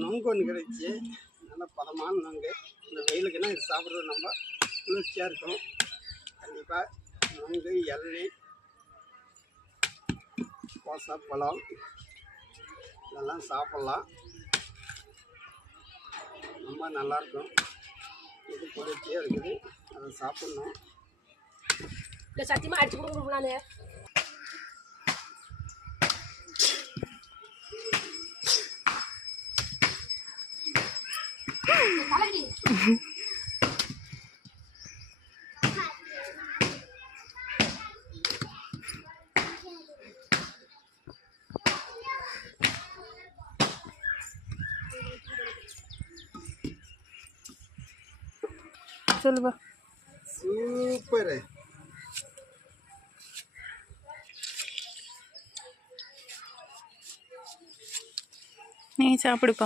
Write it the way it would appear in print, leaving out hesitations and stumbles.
நொங்கு ஒன்று கிடைச்சி, நல்லா பதமான நொங்கு. இந்த வெயிலுக்குன்னா இது சாப்பிட்றது ரொம்ப குளிர்ச்சியாக இருக்கும். கண்டிப்பாக நொங்கு, இளநீ, கோசா பழம் இதெல்லாம் சாப்பிட்லாம். ரொம்ப நல்லாயிருக்கும். இது குளிர்ச்சியாக இருக்குது, அதை சாப்பிட்ணும். இல்லை சத்தியமாக அடிச்சு கொடுக்கணும். நான் சொல்லுப்பா. சூப்பர். நீ சாப்பிடுப்பா.